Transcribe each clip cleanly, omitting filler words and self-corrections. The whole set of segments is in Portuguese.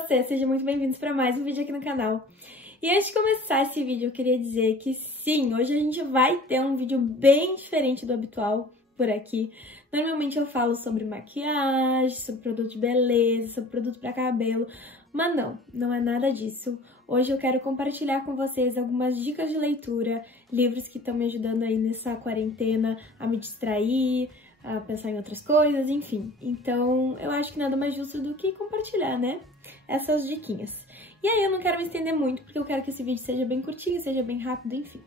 vocês? Sejam muito bem-vindos para mais um vídeo aqui no canal. E antes de começar esse vídeo, eu queria dizer que sim, hoje a gente vai ter um vídeo bem diferente do habitual por aqui. Normalmente eu falo sobre maquiagem, sobre produto de beleza, sobre produto para cabelo, mas não é nada disso. Hoje eu quero compartilhar com vocês algumas dicas de leitura, livros que estão me ajudando aí nessa quarentena a me distrair, a pensar em outras coisas, enfim. Então, eu acho que nada mais justo do que compartilhar, né? Essas diquinhas. E aí, eu não quero me estender muito, porque eu quero que esse vídeo seja bem curtinho, seja bem rápido, enfim.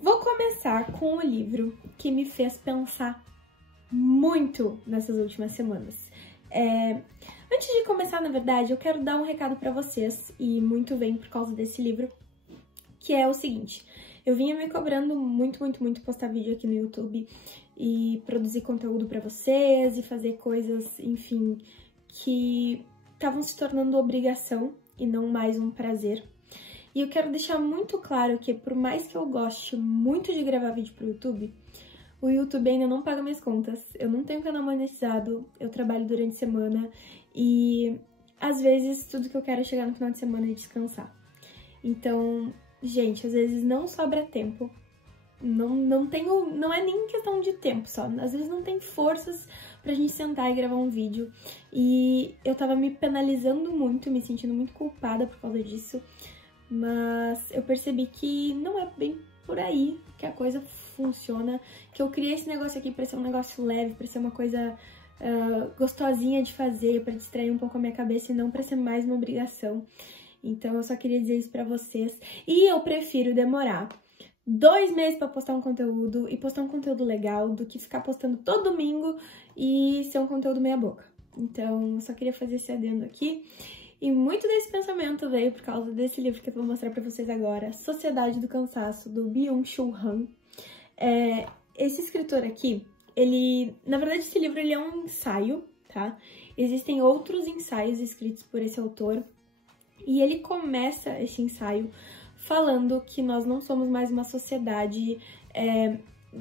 Vou começar com o livro que me fez pensar muito nessas últimas semanas. Antes de começar, na verdade, eu quero dar um recado pra vocês, e muito vem por causa desse livro, que é o seguinte. Eu vinha me cobrando muito postar vídeo aqui no YouTube e produzir conteúdo pra vocês e fazer coisas, enfim, que estavam se tornando obrigação e não mais um prazer. E eu quero deixar muito claro que, por mais que eu goste muito de gravar vídeo pro YouTube, o YouTube ainda não paga minhas contas, eu não tenho canal monetizado, eu trabalho durante a semana e, às vezes, tudo que eu quero é chegar no final de semana e descansar. Então, gente, às vezes não sobra tempo, não é nem questão de tempo só, às vezes não tem forças pra gente sentar e gravar um vídeo. E eu tava me penalizando muito, me sentindo muito culpada por causa disso, mas eu percebi que não é bem por aí que a coisa funciona, que eu criei esse negócio aqui pra ser um negócio leve, pra ser uma coisa gostosinha de fazer, pra distrair um pouco a minha cabeça e não pra ser mais uma obrigação. Então eu só queria dizer isso pra vocês. E eu prefiro demorar 2 meses pra postar um conteúdo e postar um conteúdo legal do que ficar postando todo domingo e ser um conteúdo meia boca. Então eu só queria fazer esse adendo aqui. E muito desse pensamento veio por causa desse livro que eu vou mostrar pra vocês agora, Sociedade do Cansaço, do Byung-Chul Han. Esse escritor aqui, na verdade esse livro ele é um ensaio, tá? Existem outros ensaios escritos por esse autor. E ele começa esse ensaio falando que nós não somos mais uma sociedade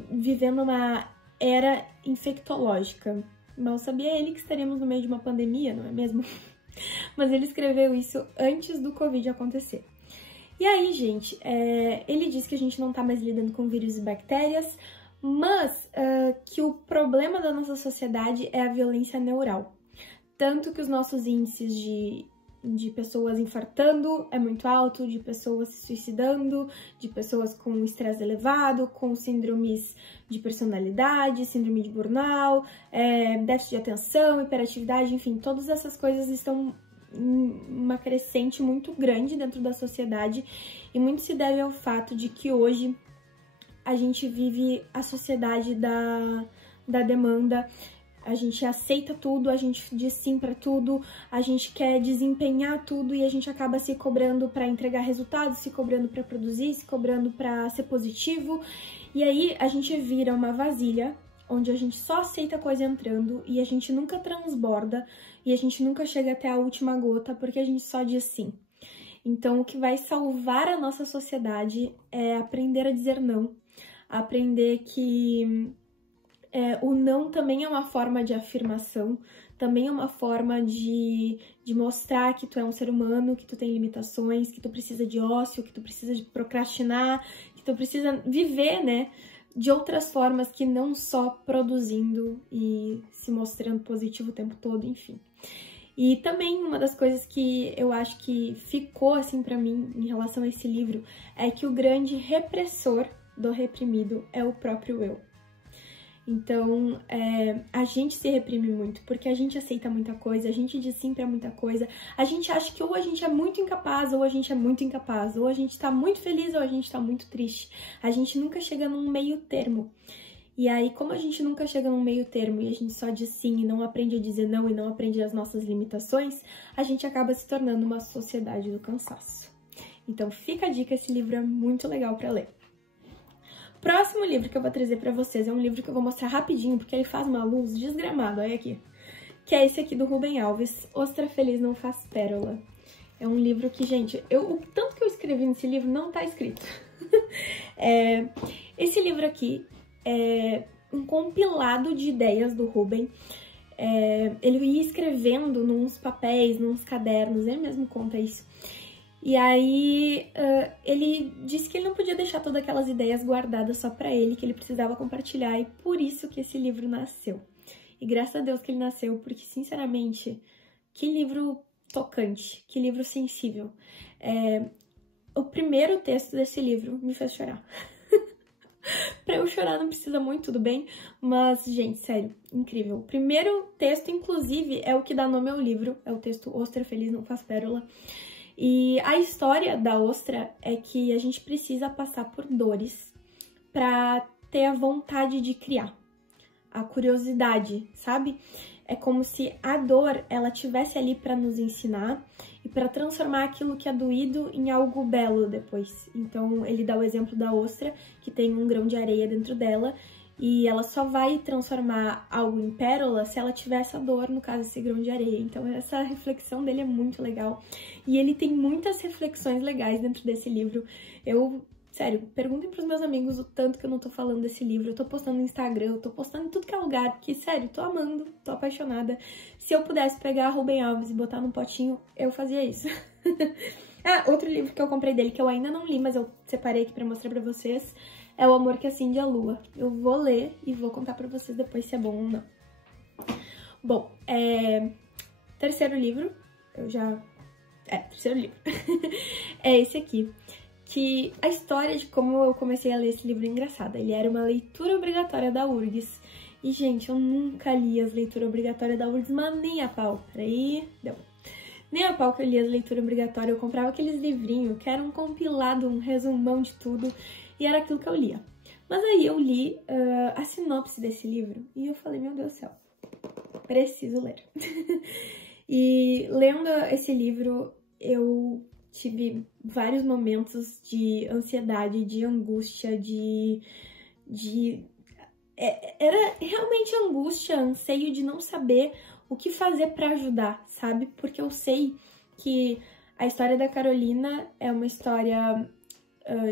vivendo uma era infectológica. Mal sabia ele que estaríamos no meio de uma pandemia, não é mesmo? Mas ele escreveu isso antes do Covid acontecer. E aí, gente, ele diz que a gente não tá mais lidando com vírus e bactérias, mas que o problema da nossa sociedade é a violência neural. Tanto que os nossos índices de pessoas infartando é muito alto, de pessoas se suicidando, de pessoas com estresse elevado, com síndromes de personalidade, síndrome de burnout, déficit de atenção, hiperatividade, enfim, todas essas coisas estão em uma crescente muito grande dentro da sociedade e muito se deve ao fato de que hoje a gente vive a sociedade da demanda. A gente aceita tudo, a gente diz sim pra tudo, a gente quer desempenhar tudo e a gente acaba se cobrando pra entregar resultados, se cobrando pra produzir, se cobrando pra ser positivo. E aí a gente vira uma vasilha onde a gente só aceita coisa entrando e a gente nunca transborda e a gente nunca chega até a última gota porque a gente só diz sim. Então o que vai salvar a nossa sociedade é aprender a dizer não, aprender que o não também é uma forma de afirmação, também é uma forma de mostrar que tu é um ser humano, que tu tem limitações, que tu precisa de ócio, que tu precisa de procrastinar, que tu precisa viver, né, de outras formas que não só produzindo e se mostrando positivo o tempo todo, enfim. E também uma das coisas que eu acho que ficou assim pra mim em relação a esse livro é que o grande repressor do reprimido é o próprio eu. Então, a gente se reprime muito, porque a gente aceita muita coisa, a gente diz sim pra muita coisa, a gente acha que ou a gente é muito incapaz, ou a gente é muito incapaz, ou a gente tá muito feliz, ou a gente tá muito triste. A gente nunca chega num meio termo. E aí, como a gente nunca chega num meio termo e a gente só diz sim e não aprende a dizer não e não aprende as nossas limitações, a gente acaba se tornando uma sociedade do cansaço. Então, fica a dica, esse livro é muito legal pra ler. Próximo livro que eu vou trazer pra vocês é um livro que eu vou mostrar rapidinho, porque ele faz uma luz desgramada, olha aqui. Que é esse aqui do Rubem Alves, Ostra Feliz Não Faz Pérola. É um livro que, gente, o tanto que eu escrevi nesse livro não tá escrito. Esse livro aqui é um compilado de ideias do Rubem. ele ia escrevendo nos papéis, nos cadernos, ele mesmo conta isso. E aí ele disse que ele não podia deixar todas aquelas ideias guardadas só pra ele, que ele precisava compartilhar, e por isso que esse livro nasceu. E graças a Deus que ele nasceu, porque sinceramente, que livro tocante, que livro sensível. O primeiro texto desse livro me fez chorar. Pra eu chorar não precisa muito, tudo bem? Mas, gente, sério, incrível. O primeiro texto, inclusive, é o que dá nome ao livro. É o texto Ostra Feliz Não Faz Pérola. E a história da ostra é que a gente precisa passar por dores pra ter a vontade de criar. A curiosidade, sabe? É como se a dor, ela tivesse ali pra nos ensinar e para transformar aquilo que é doído em algo belo depois. Então, ele dá o exemplo da ostra, que tem um grão de areia dentro dela, e ela só vai transformar algo em pérola se ela tiver essa dor, no caso, esse grão de areia. Então, essa reflexão dele é muito legal. E ele tem muitas reflexões legais dentro desse livro. Sério, perguntem pros meus amigos o tanto que eu não tô falando desse livro. Eu tô postando no Instagram, eu tô postando em tudo que é lugar, porque, sério, tô amando, tô apaixonada. Se eu pudesse pegar a Rubem Alves e botar num potinho, eu fazia isso. Outro livro que eu comprei dele, que eu ainda não li, mas eu separei aqui pra mostrar pra vocês, é O Amor que Acende a Lua. Eu vou ler e vou contar pra vocês depois se é bom ou não. Bom, terceiro livro, terceiro livro. É esse aqui. Que a história de como eu comecei a ler esse livro é engraçada. Ele era uma leitura obrigatória da URGS. E, gente, eu nunca li as leituras obrigatórias da URGS, mas nem a pau. Peraí, deu. Nem a pau que eu li as leituras obrigatórias. Eu comprava aqueles livrinhos que era um compilado, um resumão de tudo. E era aquilo que eu lia. Mas aí eu li a sinopse desse livro e eu falei, meu Deus do céu, preciso ler. E lendo esse livro, eu tive vários momentos de ansiedade, de angústia, era realmente angústia, anseio de não saber o que fazer pra ajudar, sabe? Porque eu sei que a história da Carolina é uma história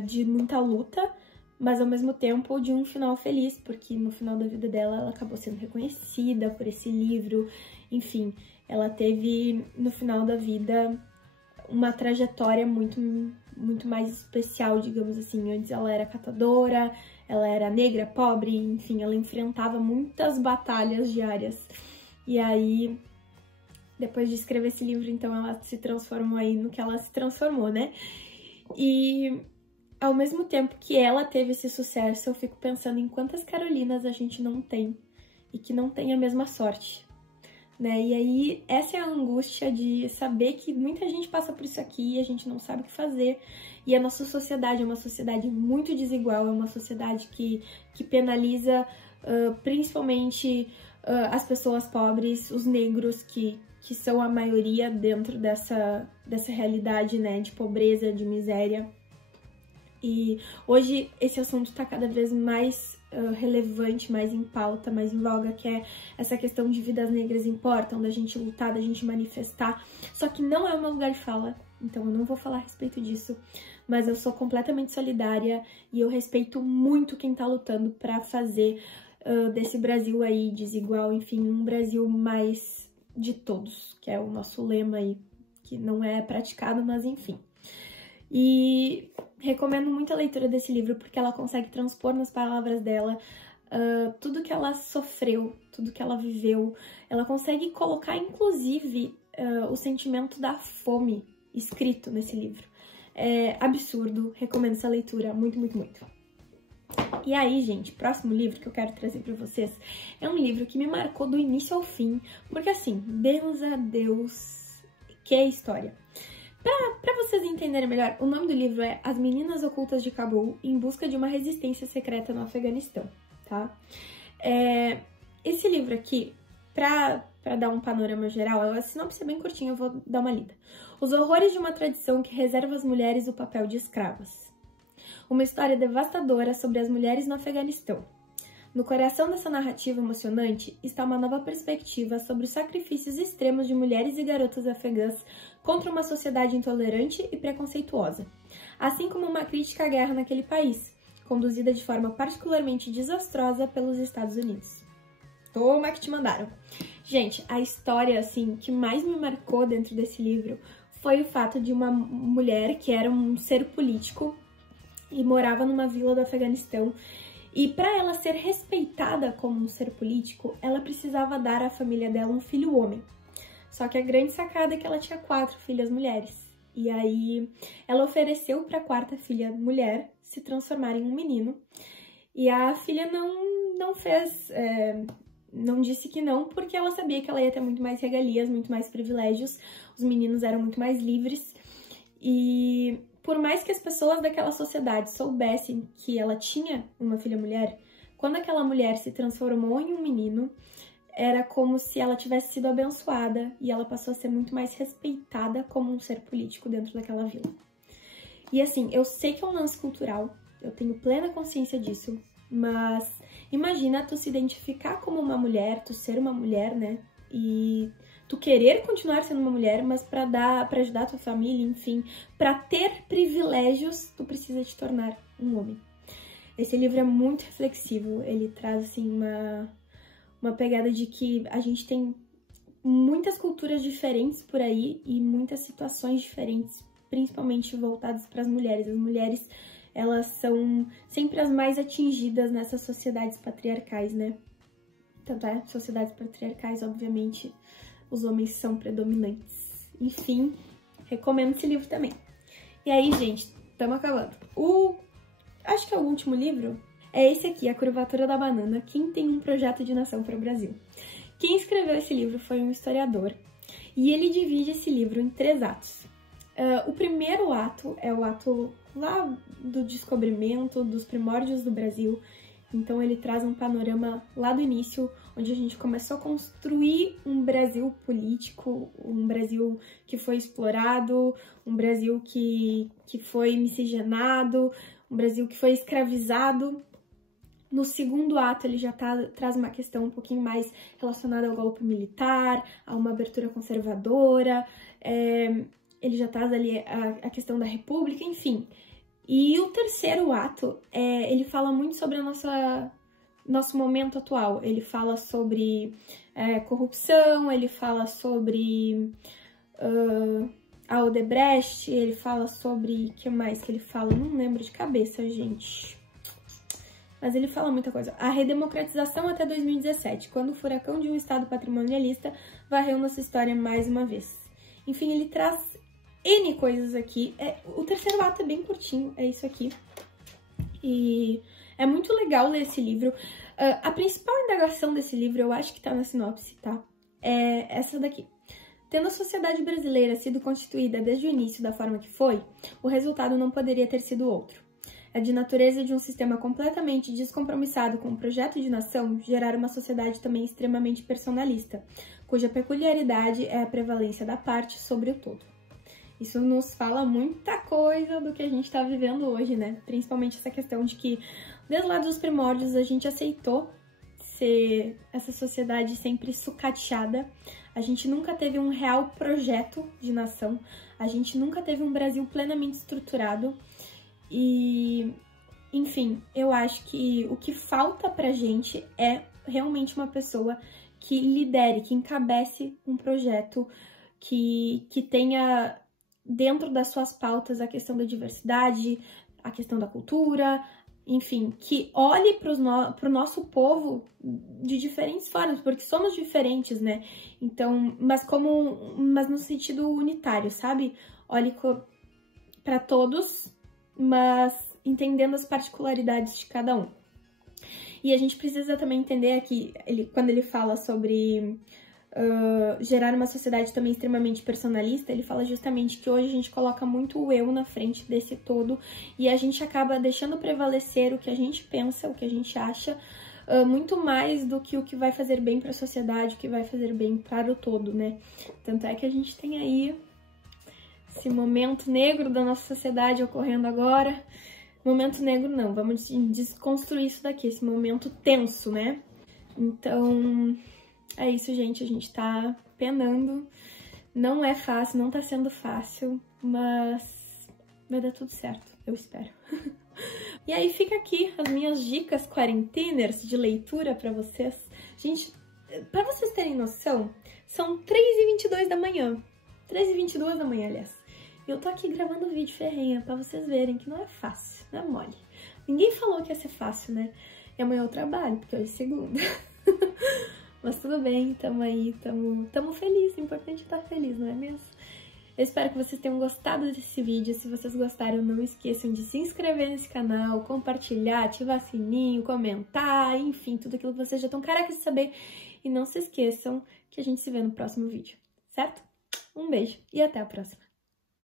de muita luta, mas ao mesmo tempo de um final feliz, porque no final da vida dela ela acabou sendo reconhecida por esse livro, enfim, ela teve no final da vida uma trajetória muito mais especial, digamos assim. Antes ela era catadora, ela era negra, pobre, enfim, ela enfrentava muitas batalhas diárias. E aí, depois de escrever esse livro, então ela se transformou aí no que ela se transformou, né? E ao mesmo tempo que ela teve esse sucesso, eu fico pensando em quantas Carolinas a gente não tem e que não tem a mesma sorte, né? E aí, essa é a angústia de saber que muita gente passa por isso aqui e a gente não sabe o que fazer. E a nossa sociedade é uma sociedade muito desigual, é uma sociedade que penaliza principalmente as pessoas pobres, os negros, que são a maioria dentro dessa realidade, né, de pobreza, de miséria. E hoje esse assunto está cada vez mais relevante, mais em pauta, mais em voga, que é essa questão de vidas negras importam, da gente lutar, da gente manifestar. Só que não é o meu lugar de fala, então eu não vou falar a respeito disso, mas eu sou completamente solidária e eu respeito muito quem tá lutando para fazer desse Brasil aí desigual, enfim, um Brasil mais de todos, que é o nosso lema aí, que não é praticado, mas enfim. E recomendo muito a leitura desse livro porque ela consegue transpor nas palavras dela tudo que ela sofreu, tudo que ela viveu. Ela consegue colocar, inclusive, o sentimento da fome escrito nesse livro. É absurdo, recomendo essa leitura muito, muito, muito. E aí, gente, próximo livro que eu quero trazer pra vocês é um livro que me marcou do início ao fim, porque assim, Deus a Deus, que é história. Pra vocês entenderem melhor, o nome do livro é As Meninas Ocultas de Cabul, em busca de uma resistência secreta no Afeganistão, tá? Esse livro aqui, pra dar um panorama geral, a sinopse é bem curtinha, eu vou dar uma lida. Os horrores de uma tradição que reserva às mulheres o papel de escravas. Uma história devastadora sobre as mulheres no Afeganistão. No coração dessa narrativa emocionante está uma nova perspectiva sobre os sacrifícios extremos de mulheres e garotas afegãs contra uma sociedade intolerante e preconceituosa, assim como uma crítica à guerra naquele país, conduzida de forma particularmente desastrosa pelos Estados Unidos. Toma que te mandaram! Gente, a história, assim, que mais me marcou dentro desse livro foi o fato de uma mulher que era um ser político e morava numa vila do Afeganistão. E para ela ser respeitada como um ser político, ela precisava dar à família dela um filho homem. Só que a grande sacada é que ela tinha 4 filhas mulheres. E aí ela ofereceu para a 4ª filha mulher se transformar em um menino. E a filha não fez, não disse que não, porque ela sabia que ela ia ter muito mais regalias, muito mais privilégios. Os meninos eram muito mais livres. E por mais que as pessoas daquela sociedade soubessem que ela tinha uma filha mulher, quando aquela mulher se transformou em um menino, era como se ela tivesse sido abençoada e ela passou a ser muito mais respeitada como um ser político dentro daquela vila. E assim, eu sei que é um lance cultural, eu tenho plena consciência disso, mas imagina tu se identificar como uma mulher, tu ser uma mulher, né? E tu querer continuar sendo uma mulher, mas para ajudar a tua família, enfim, para ter privilégios, tu precisa te tornar um homem. Esse livro é muito reflexivo, ele traz assim uma pegada de que a gente tem muitas culturas diferentes por aí e muitas situações diferentes, principalmente voltadas para as mulheres. As mulheres, elas são sempre as mais atingidas nessas sociedades patriarcais, né? Tanto é, sociedades patriarcais, obviamente, os homens são predominantes. Enfim, recomendo esse livro também. E aí, gente, estamos acabando. Acho que é o último livro. É esse aqui, A Curvatura da Banana, Quem tem um projeto de nação para o Brasil. Quem escreveu esse livro foi um historiador e ele divide esse livro em 3 atos. O primeiro ato é o ato lá do descobrimento, dos primórdios do Brasil. Então ele traz um panorama lá do início, onde a gente começou a construir um Brasil político, um Brasil que foi explorado, um Brasil que foi miscigenado, um Brasil que foi escravizado. No segundo ato, ele já traz uma questão um pouquinho mais relacionada ao golpe militar, a uma abertura conservadora, ele já traz ali a questão da república, enfim. E o terceiro ato, ele fala muito sobre nosso momento atual. Ele fala sobre corrupção, ele fala sobre a Odebrecht, ele fala sobre... O que mais que ele fala? Não lembro de cabeça, gente. Mas ele fala muita coisa. A redemocratização até 2017, quando o furacão de um Estado patrimonialista varreu nossa história mais uma vez. Enfim, ele traz N coisas aqui. O terceiro ato é bem curtinho, é isso aqui. E é muito legal ler esse livro. A principal indagação desse livro, eu acho que tá na sinopse, tá? É essa daqui. Tendo a sociedade brasileira sido constituída desde o início da forma que foi, o resultado não poderia ter sido outro. É de natureza de um sistema completamente descompromissado com o projeto de nação gerar uma sociedade também extremamente personalista, cuja peculiaridade é a prevalência da parte sobre o todo. Isso nos fala muita coisa do que a gente está vivendo hoje, né? Principalmente essa questão de que, desde lá dos primórdios, a gente aceitou ser essa sociedade sempre sucateada. A gente nunca teve um real projeto de nação. A gente nunca teve um Brasil plenamente estruturado. E, enfim, eu acho que o que falta pra gente é realmente uma pessoa que lidere, que encabece um projeto que tenha dentro das suas pautas a questão da diversidade, a questão da cultura, enfim, que olhe para o nosso povo de diferentes formas, porque somos diferentes, né? Então, mas no sentido unitário, sabe? Olhe para todos, mas entendendo as particularidades de cada um. E a gente precisa também entender aqui, quando ele fala sobre gerar uma sociedade também extremamente personalista, ele fala justamente que hoje a gente coloca muito o eu na frente desse todo e a gente acaba deixando prevalecer o que a gente pensa, o que a gente acha, muito mais do que o que vai fazer bem para a sociedade, o que vai fazer bem para o todo, né? Tanto é que a gente tem aí esse momento negro da nossa sociedade ocorrendo agora. Momento negro não, vamos desconstruir isso daqui, esse momento tenso, né? Então, é isso, gente, a gente tá penando. Não é fácil, não tá sendo fácil, mas vai dar tudo certo, eu espero. E aí fica aqui as minhas dicas quarenteners de leitura pra vocês. Gente, Pra vocês terem noção, são 3h22 da manhã. 3h22 da manhã, aliás. E eu tô aqui gravando vídeo ferrenha pra vocês verem que não é fácil, não é mole. Ninguém falou que ia ser fácil, né? E amanhã eu trabalho, porque hoje é segunda. Mas tudo bem, tamo aí, tamo feliz. O importante é estar feliz, não é mesmo? Eu espero que vocês tenham gostado desse vídeo. Se vocês gostaram, não esqueçam de se inscrever nesse canal, compartilhar, ativar sininho, comentar, enfim, tudo aquilo que vocês já estão carecas de saber. E não se esqueçam que a gente se vê no próximo vídeo, certo? Um beijo e até a próxima!